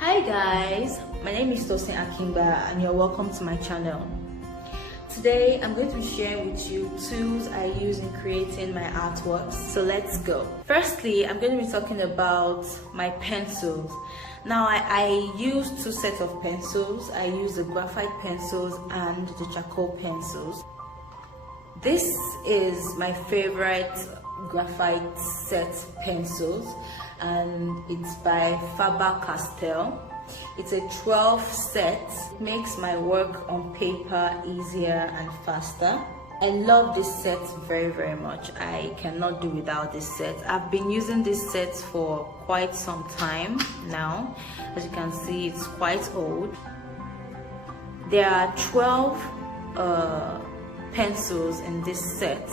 Hi guys, my name is Tosin Akingba and you're welcome to my channel. Today I'm going to be sharing with you tools I use in creating my artworks. So let's go. Firstly, I'm going to be talking about my pencils. Now I use two sets of pencils. I use the graphite pencils and the charcoal pencils. This is my favorite graphite set pencils and it's by Faber-Castell. It's a 12 set. It makes my work on paper easier and faster. I love this set very much. I cannot do without this set. I've been using this set for quite some time now. As you can see, it's quite old. There are 12 pencils in this set,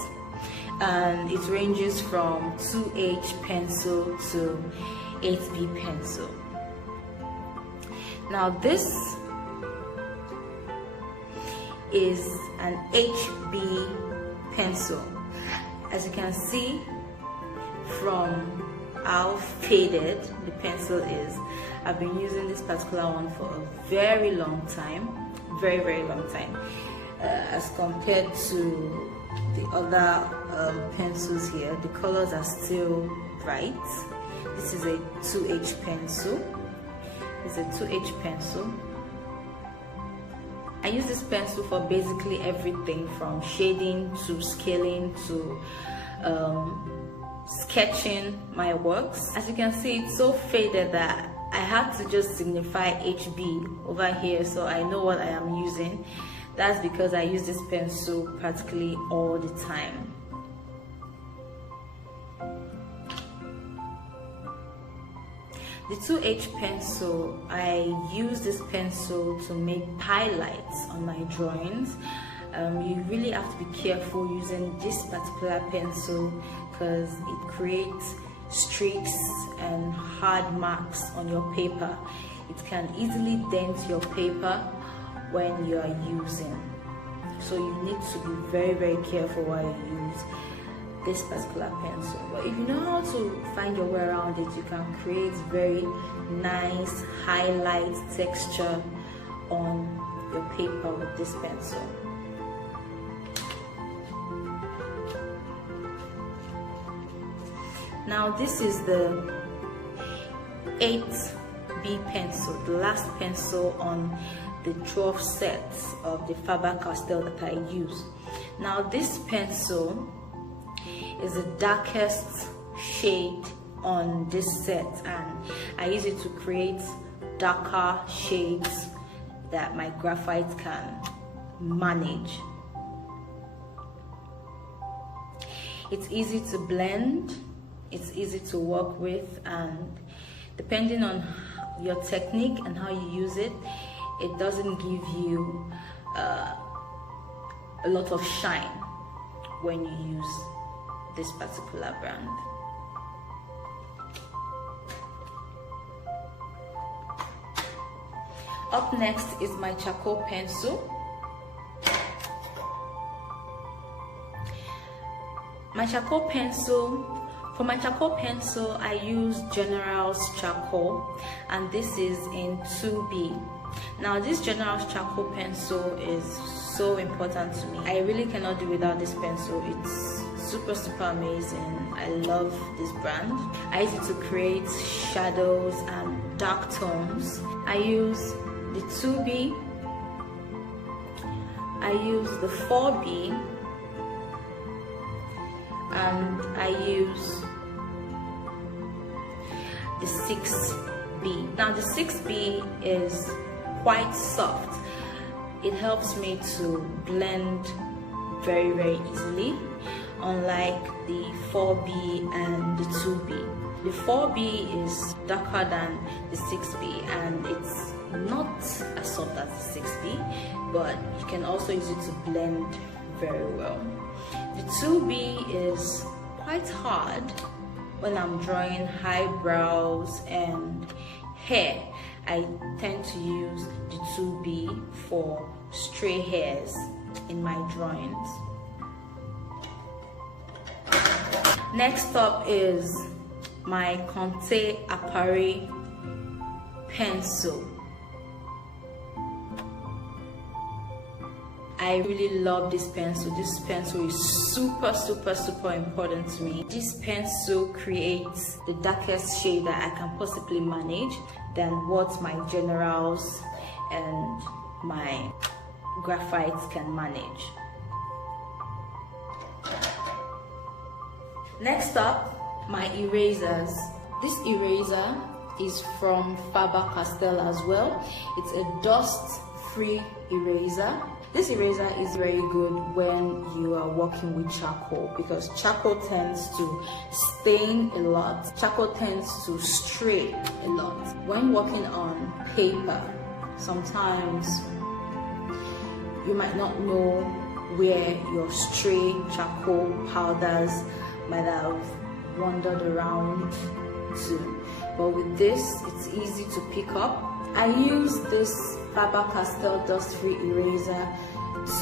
and it ranges from 2H pencil to 8B pencil. Now this is an HB pencil. As you can see from how faded the pencil is, I've been using this particular one for a very long time, very long time, as compared to the other pencils here. The colors are still bright. This is a 2H pencil. It's a 2H pencil. I use this pencil for basically everything from shading to scaling to sketching my works. As you can see, it's so faded that I had to just signify HB over here so I know what I am using. That's because I use this pencil practically all the time. The 2H pencil, I use this pencil to make highlights on my drawings. You really have to be careful using this particular pencil because it creates streaks and hard marks on your paper. It can easily dent your paper when you are using. So you need to be very careful while you use this particular pencil. But if you know how to find your way around it, you can create very nice highlight texture on your paper with this pencil. Now this is the 8B pencil, the last pencil on the 12 sets of the Faber-Castell that I use. Now this pencil is the darkest shade on this set, and I use it to create darker shades that my graphite can manage. It's easy to blend, it's easy to work with, and depending on your technique and how you use it, it doesn't give you a lot of shine when you use this particular brand. Up next is my charcoal pencil. For my charcoal pencil, I use General's charcoal, and this is in 2B. Now this General's charcoal pencil is so important to me. I really cannot do without this pencil. It's super amazing. I love this brand. I use it to create shadows and dark tones. I use the 2B, I use the 4B, and I use the 6B. Now the 6B is quite soft. It helps me to blend very easily, unlike the 4B and the 2B. The 4B is darker than the 6B and it's not as soft as the 6B, but you can also use it to blend very well. The 2B is quite hard when I'm drawing eyebrows and hair. I tend to use the 2B for stray hairs in my drawings. Next up is my Conte Apare pencil. I really love this pencil. This pencil is super important to me. This pencil creates the darkest shade that I can possibly manage than what my generals and my graphites can manage. Next up, my erasers. This eraser is from Faber-Castell as well. It's a dust-free eraser. This eraser is very good when you are working with charcoal, because charcoal tends to stain a lot. Charcoal tends to stray a lot. When working on paper, sometimes you might not know where your stray charcoal powders might have wandered around to. But with this, it's easy to pick up. I use this Faber-Castell dust-free eraser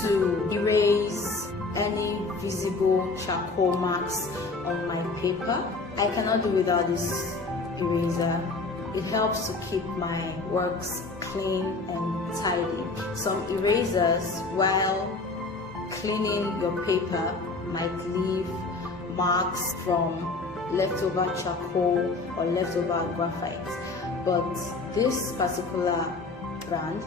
to erase any visible charcoal marks on my paper. I cannot do without this eraser. It helps to keep my works clean and tidy. Some erasers, while cleaning your paper, might leave marks from leftover charcoal or leftover graphite. But this particular brand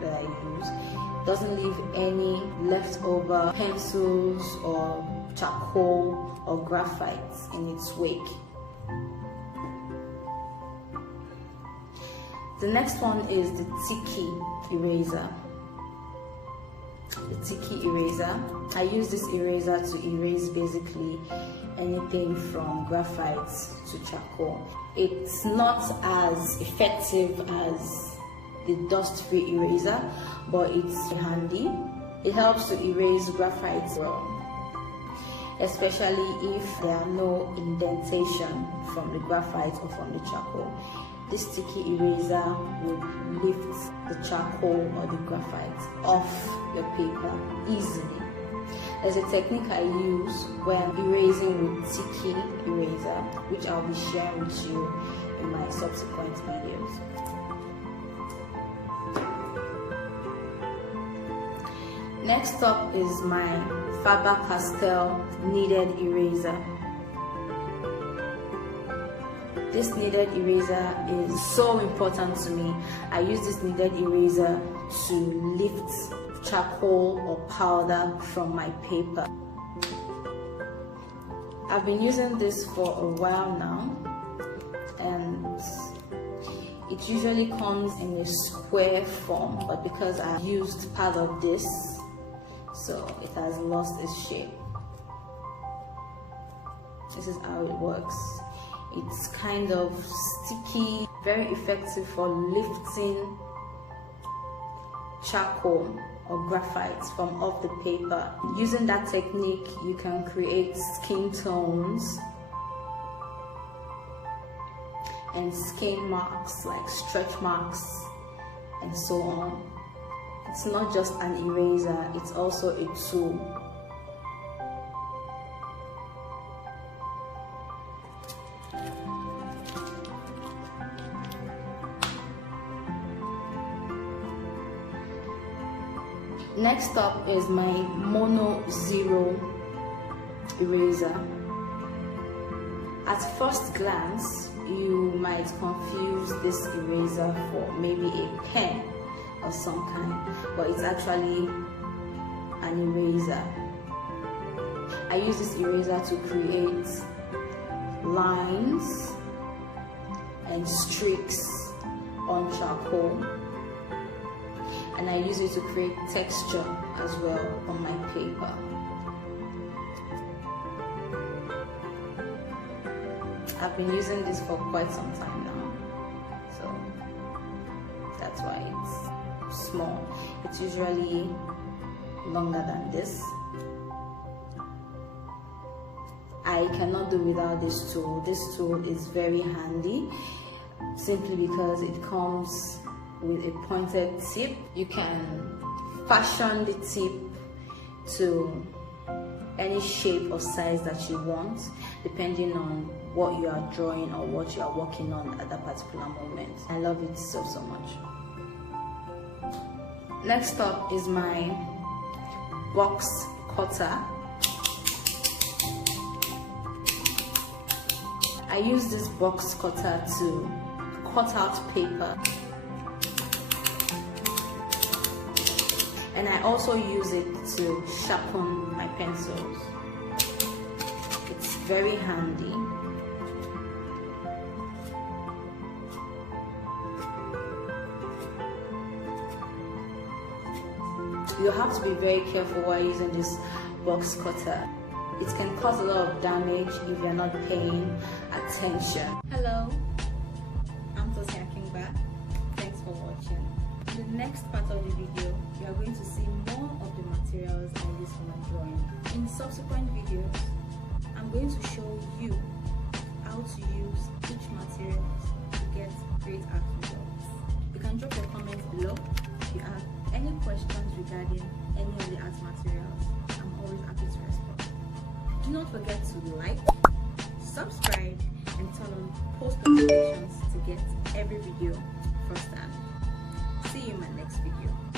that I use doesn't leave any leftover pencils or charcoal or graphite in its wake. The next one is the Tiki eraser. The Tiki eraser. I use this eraser to erase basically anything from graphite to charcoal. It's not as effective as the dust-free eraser, but it's handy. It helps to erase graphite well, especially if there are no indentation from the graphite or from the charcoal. This sticky eraser will lift the charcoal or the graphite off your paper easily. There's a technique I use when erasing with sticky eraser, which I'll be sharing with you in my subsequent videos. Next up is my Faber-Castell kneaded eraser. This kneaded eraser is so important to me. I use this kneaded eraser to lift charcoal or powder from my paper. I've been using this for a while now, and it usually comes in a square form, but because I used part of this, so it has lost its shape. This is how it works. It's kind of sticky, very effective for lifting charcoal or graphite from off the paper. Using that technique, you can create skin tones and skin marks, like stretch marks and so on. It's not just an eraser, it's also a tool. Next up is my Mono Zero eraser. At first glance, you might confuse this eraser for maybe a pen of some kind, but it's actually an eraser. I use this eraser to create lines and streaks on charcoal, and I use it to create texture as well on my paper. I've been using this for quite some time now, so that's why it's small. It's usually longer than this. I cannot do without this tool. This tool is very handy simply because it comes with a pointed tip. You can fashion the tip to any shape or size that you want. depending on what you are drawing or what you are working on at that particular moment. I love it so much. Next up is my box cutter. I use this box cutter to cut out paper, and I also use it to sharpen my pencils. It's very handy. You have to be very careful while using this box cutter. It can cause a lot of damage if you're not paying attention. Hello, I'm Tosin Akingba. Thanks for watching. In the next part of the video, you are going to see more of the materials I use for my drawing. In subsequent videos, I'm going to show you how to use each material to get great art results. You can drop your comments below if you have any questions regarding any of the art materials. I'm always happy to respond. Do not forget to like, subscribe, and turn on post notifications to get every video firsthand. See you in my next video.